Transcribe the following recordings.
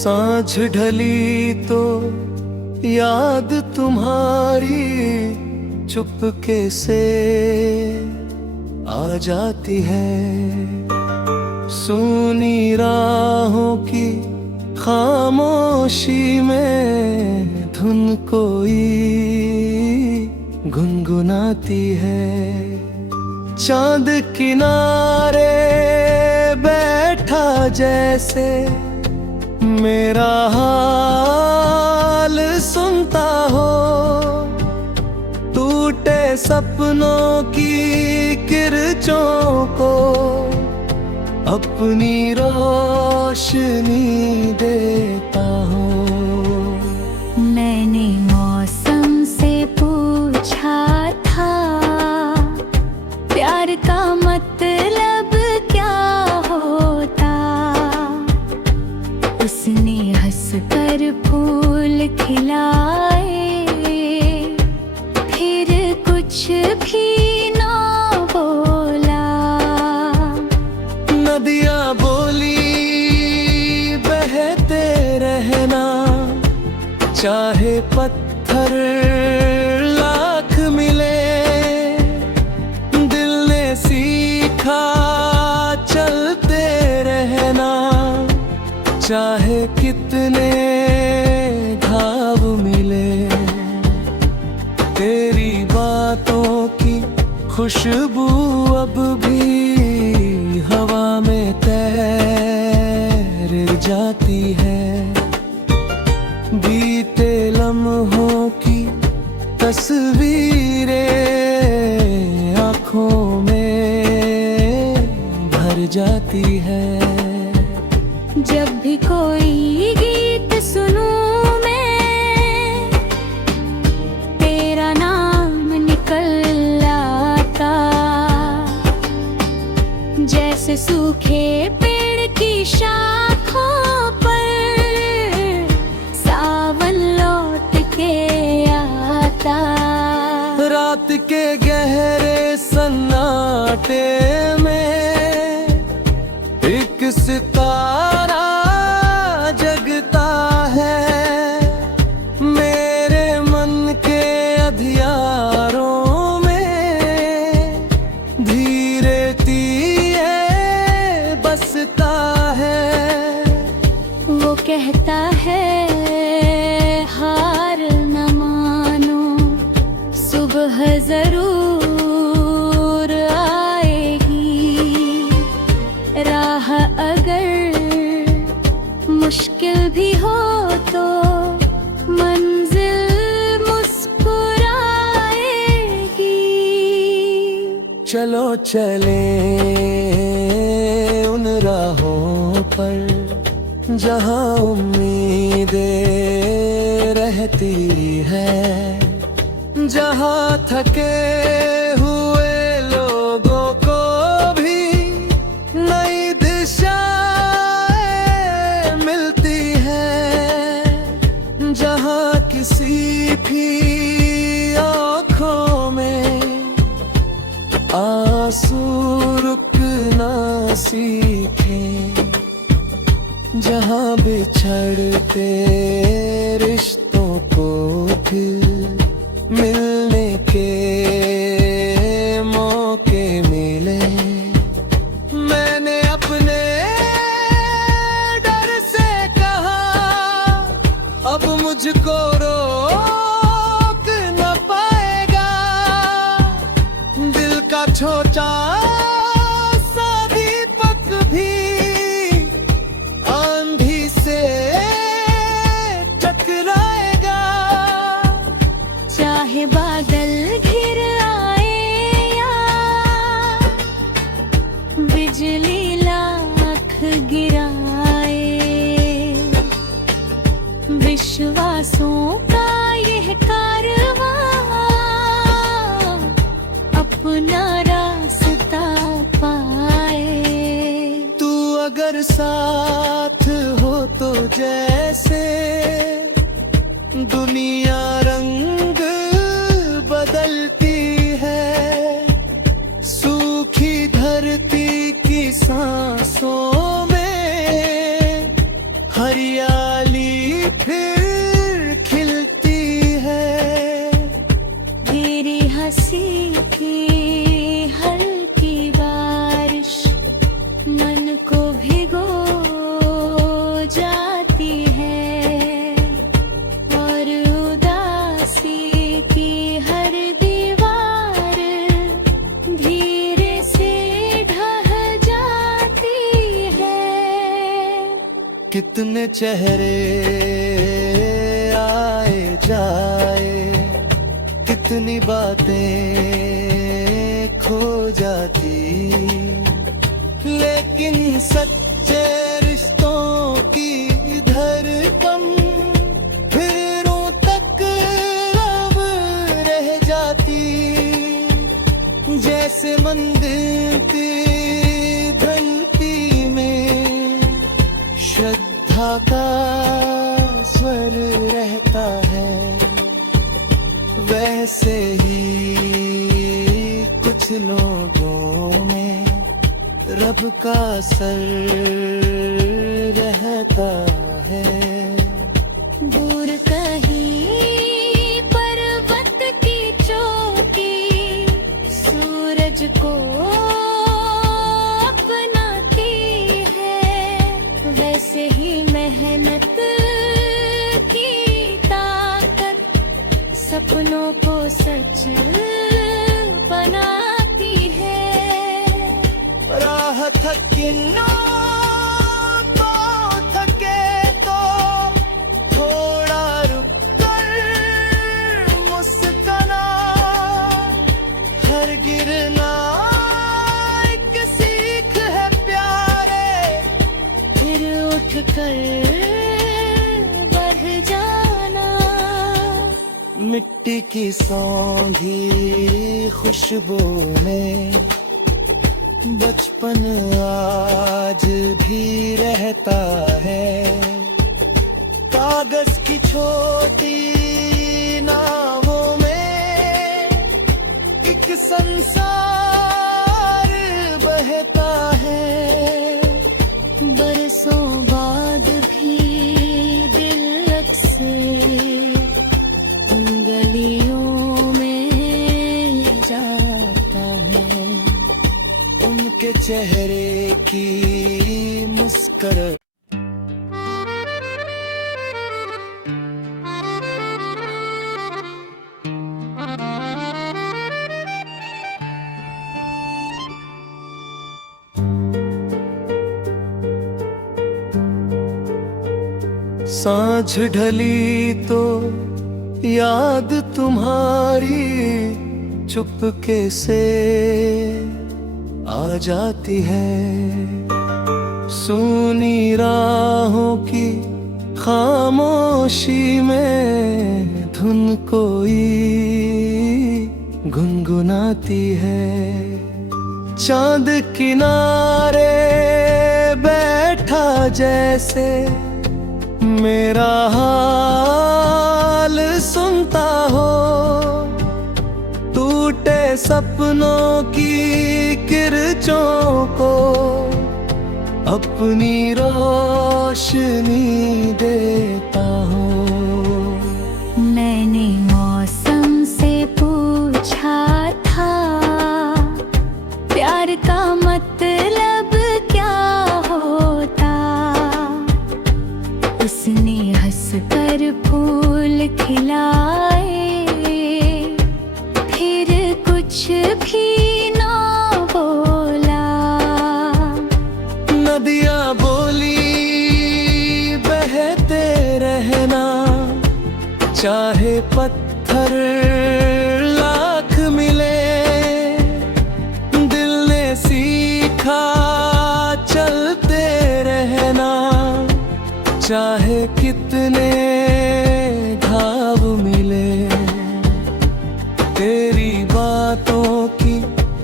सांझ ढली तो याद तुम्हारी चुपके से आ जाती है। सूनी राहों की खामोशी में धुन कोई गुनगुनाती है। चांद किनारे बैठा जैसे मेरा हाल सुनता हो, टूटे सपनों की किरचों को अपनी रोशनी देता हूँ। मैंने मौसम से पूछा था प्यार का मतलब क्या होता। उसने हंसकर फूल खिलाए, फिर कुछ भी ना बोला। नदियाँ बोली बहते रहना, चाहे पत्थर लाख मिले। दिल ने सीखा चलते रहना, चाहे कितने घाव मिले। तेरी बातों की खुशबू अब भी हवा में तैर जाती है। बीते लम्हों की तस्वीरें आँखों में भर जाती है। जब भी कोई गीत सुनूं मैं, तेरा नाम निकल आता। जैसे सूखे पेड़ की शाखों पर सावन लौट के आता। रात के गहरे सन्नाटे में एक सितारा जगता है। मेरे मन के अंधियारों में धीरे तीए बसता है। वो कहता है हार न मानो, सुबह जरूर आएगी। राह अगर मुश्किल भी हो तो मंजिल मुस्कुराएगी। चलो चले उन राहों पर जहाँ उम्मीदें रहती है। जहाँ थके हुए लोगों को भी नई दिशा मिलती है। जहाँ किसी भी आँखों में आंसू रुक ना सीखे। जहाँ बिछड़ते रिश्तों को फिर मिलने के मौके मिले। मैंने अपने डर से कहा अब मुझको रोक न पाएगा। दिल का छोटा सा दीपक भी आंधी से टकराएगा। चाहे बादल घिर आए या बिजली लाख गिराए, विश्वासों का यह कारवां अपना रास्ता पाए। तू अगर साथ हो तो जैसे दुनिया रंग बदलती है। सूखी धरती की सांसों में हरियाली फिर खिलती है। तेरी हंसी की हल्की बारिश मन को भिगो जाती है, और उदासी की हर दीवार धीरे से ढह जाती है। कितने चेहरे आए जाए, कितनी बातें खो जाती, लेकिन सच्चे रिश्तों की धड़कन फिरों तक अब रह जाती। जैसे मंदिर की घंटी में श्रद्धा का स्वर रहता है, वैसे ही कुछ लोगों में रब का असर रहता है। दूर कहीं पर्वत की चोटी सूरज को अपनाती है, वैसे ही मेहनत की ताकत सपनों को सच बनाती है। राह थकी ना तो थके तो थोड़ा रुक कर मुस्कुरा, हर गिरना एक सीख है प्यारे, फिर उठ कर बढ़ जाना। मिट्टी की सौंधी खुशबू में बचपन आज भी रहता है। कागज की छोटी नावों में एक संसार बहता है। बरसों बाद भी दिल अक्सर उन गलियों में जाता है, उनके चेहरे की मुस्कुराहट। सांझ ढली तो याद तुम्हारी चुपके से आ जाती है। सूनी राहों की खामोशी में धुन कोई गुनगुनाती है। चांद किनारे बैठा जैसे मेरा हाल सुनता हो, टूटे सपनों की किरचों को अपनी रोशनी देता हूँ। मैंने मौसम से पूछा था प्यार का मतलब क्या होता, उसने हंसकर फूल खिलाए, फिर कुछ भी ना बोला। नदियाँ बोली बहते रहना, चाहे पत्थर लाख मिले। दिल ने सीखा चलते रहना, चाहे कितने घाव मिले। तेरी बातों की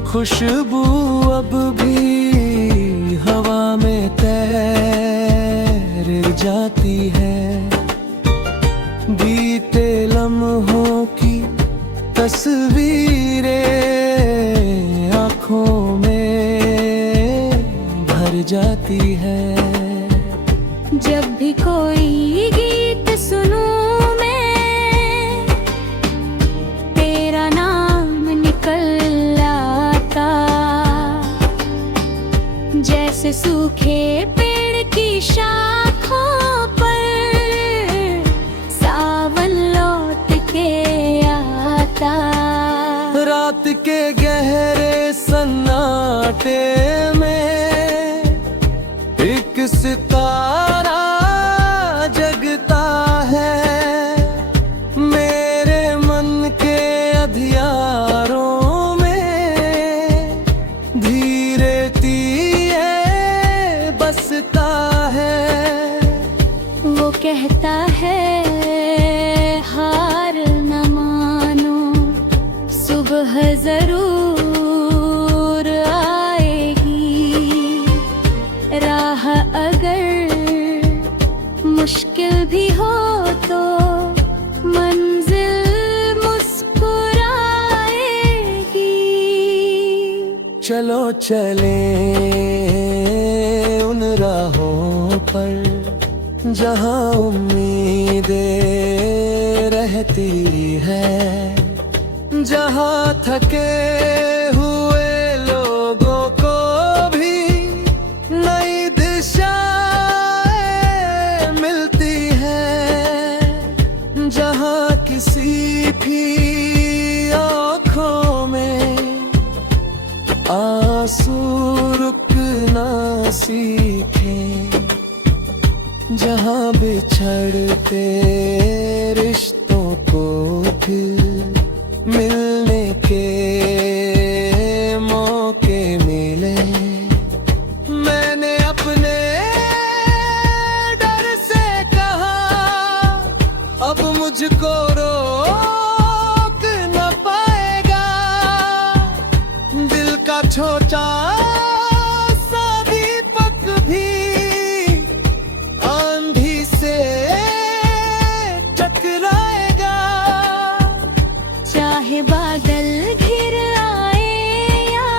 खुशबू अब भी हवा में तैर जाती है। बीते लम्हों की तस्वीरें आँखों में भर जाती है। जब भी कोई गीत सूखे पेड़ की शाखों पर सावन लौट के आता। रात के गहरे सन्नाटे में एक सितारा जगता है। मेरे मन के अंधियारों में धीरे तीए बसता है। वो कहता है हार न मानो, सुबह जरूर आएगी। राह अगर मुश्किल भी हो तो मंजिल मुस्कुराएगी। चलो चले उन राहों पर जहाँ उम्मीदें रहती है, जहाँ थके हुए लोगों को भी नई दिशा मिलती है, जहाँ किसी भी आँखों में आंसू रुकना सीखे, जहाँ बिछड़ते रिश्तों को फिर मिलने के मौके मिले। मैंने अपने डर से कहा अब मुझको रोक न पाएगा। दिल का छोटा सा दीपक भी आंधी से टकराएगा। चाहे बादल घिर आए या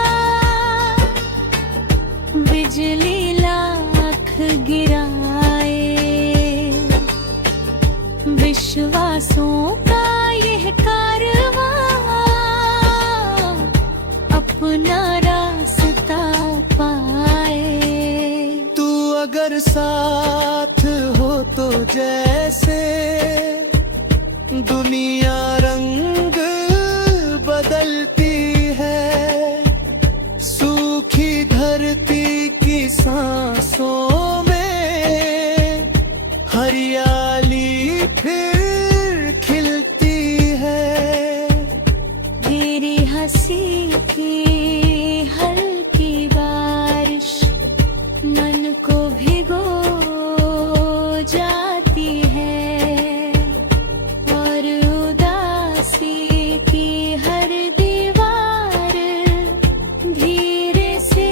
बिजली लाख गिराए, विश्वासों का यह कारवां अपना रास्ता पाए। तू अगर साथ हो तो जैसे दुनिया रंग बदलती है। सूखी धरती की सांसों में हरियाली फिर खिलती है। तेरी हंसी की हल्की बारिश मन को भिगो जाती है, और उदासी की हर दीवार धीरे से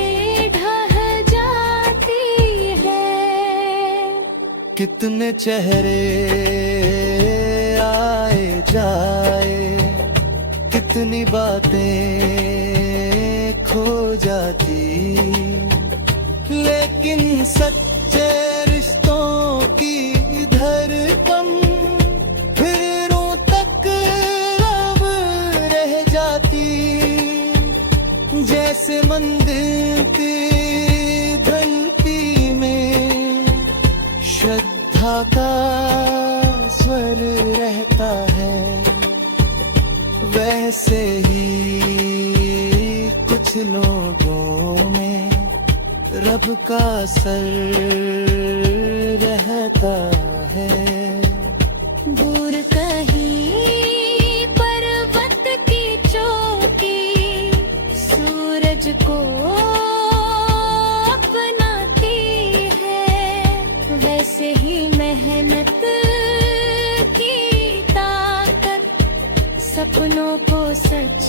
ढह जाती है। कितने चेहरे आए जाए, कितनी बातें खो जाती, लेकिन सच्चे रिश्तों की धड़कन फिरों तक अब रह जाती। जैसे मंदिर की घंटी में श्रद्धा का स्वर रहता है, वैसे ही कुछ लोगों में रब का असर रहता है। दूर कहीं पर्वत की चोटी सूरज को अपनाती है, वैसे ही मेहनत की ताकत सपनों को सच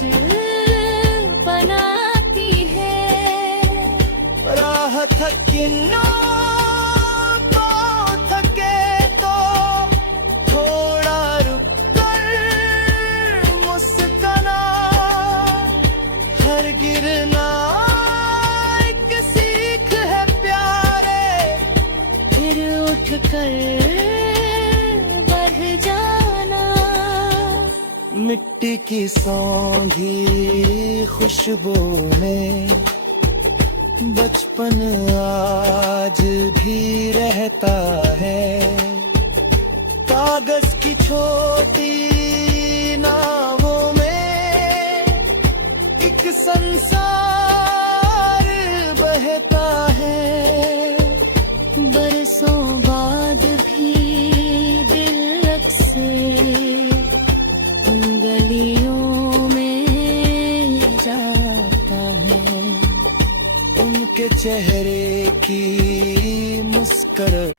बनाती है। राह थकिनो तो थके तो थोड़ा रुक कर मुस्कुरा। हर गिरना एक सीख है प्यारे, फिर उठ कर बढ़ जाना। मिट्टी की सौंधी खुशबू में बचपन आज भी रहता है, कागज की छोटी नावों में एक संसार बहता है। बरसों बाद भी दिल अक्सर उन गलियों में जाता है। उनके चेहरे की मुस्कुराहट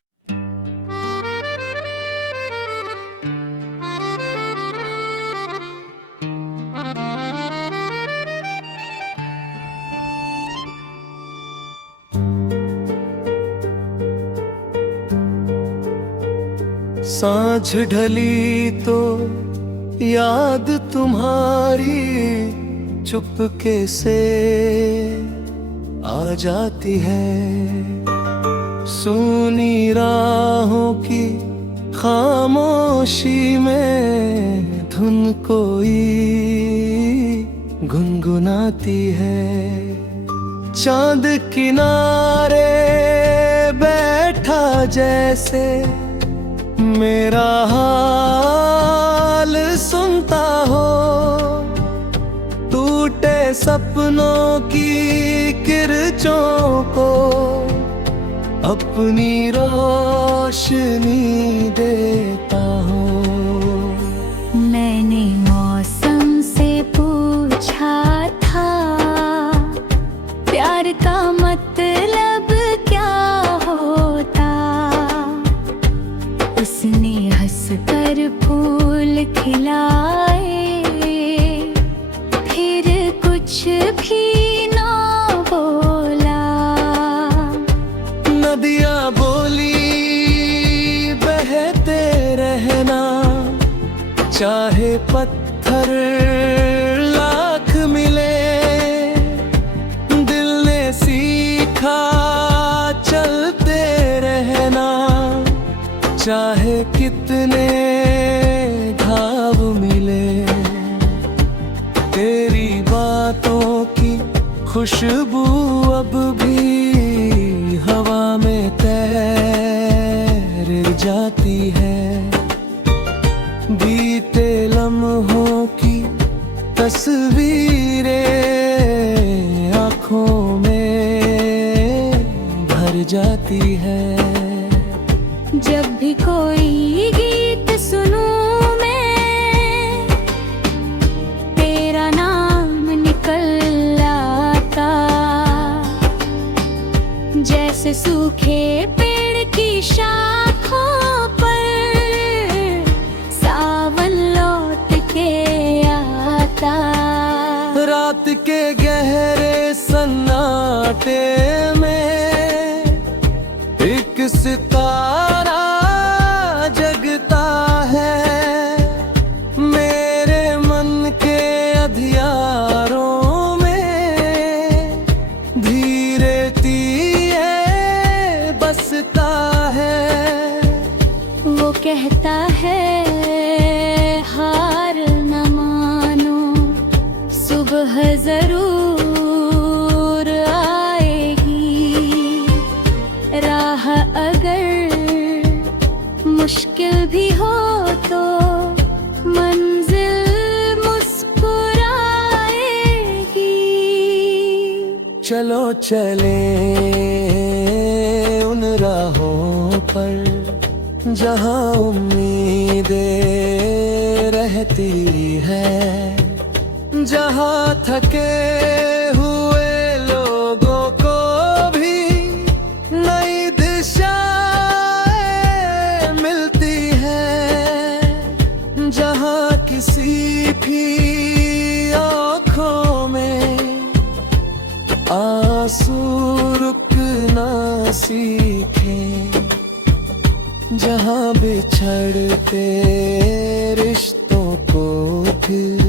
सांझ ढली तो याद तुम्हारी चुपके से आ जाती है। सूनी राहों की खामोशी में धुन कोई गुनगुनाती है। चांद किनारे बैठा जैसे मेरा हाल सुनता हो, टूटे सपनों की किरचों को अपनी रोशनी देता हूँ। मैंने मौसम से पूछा था प्यार का मतलब क्या होता। उसने हंसकर फूल खिलाए, फिर कुछ भी ना बोला। नदियाँ बोली बहते रहना, चाहे पत्थर लाख मिले। दिल ने सीखा चलते रहना, चाहे कितने घाव मिले। तेरी बातों की खुशबू अब भी हवा में तैर जाती है। बीते लम्हों की तस्वीरें आँखों में भर जाती है। जब भी कोई गीत सुनूं मैं, तेरा नाम निकल आता। जैसे सूखे पेड़ की शाखों पर सावन लौट के आता। रात के गहरे सन्नाटे में एक सितारा जगता है। मेरे मन के अंधियारों में धीरे तीए बसता है। वो कहता है हार न मानो, सुबह जरूर आएगी। राह अगर मुश्किल भी हो तो मंजिल मुस्कुराएगी। चलो चले उन राहों पर जहाँ उम्मीदें रहती है, जहाँ थके हुए लोगों को भी नई दिशा मिलती है। जहाँ किसी भी आँखों में आंसू रुक ना सीखे। जहाँ बिछड़ते रिश्तों को फिर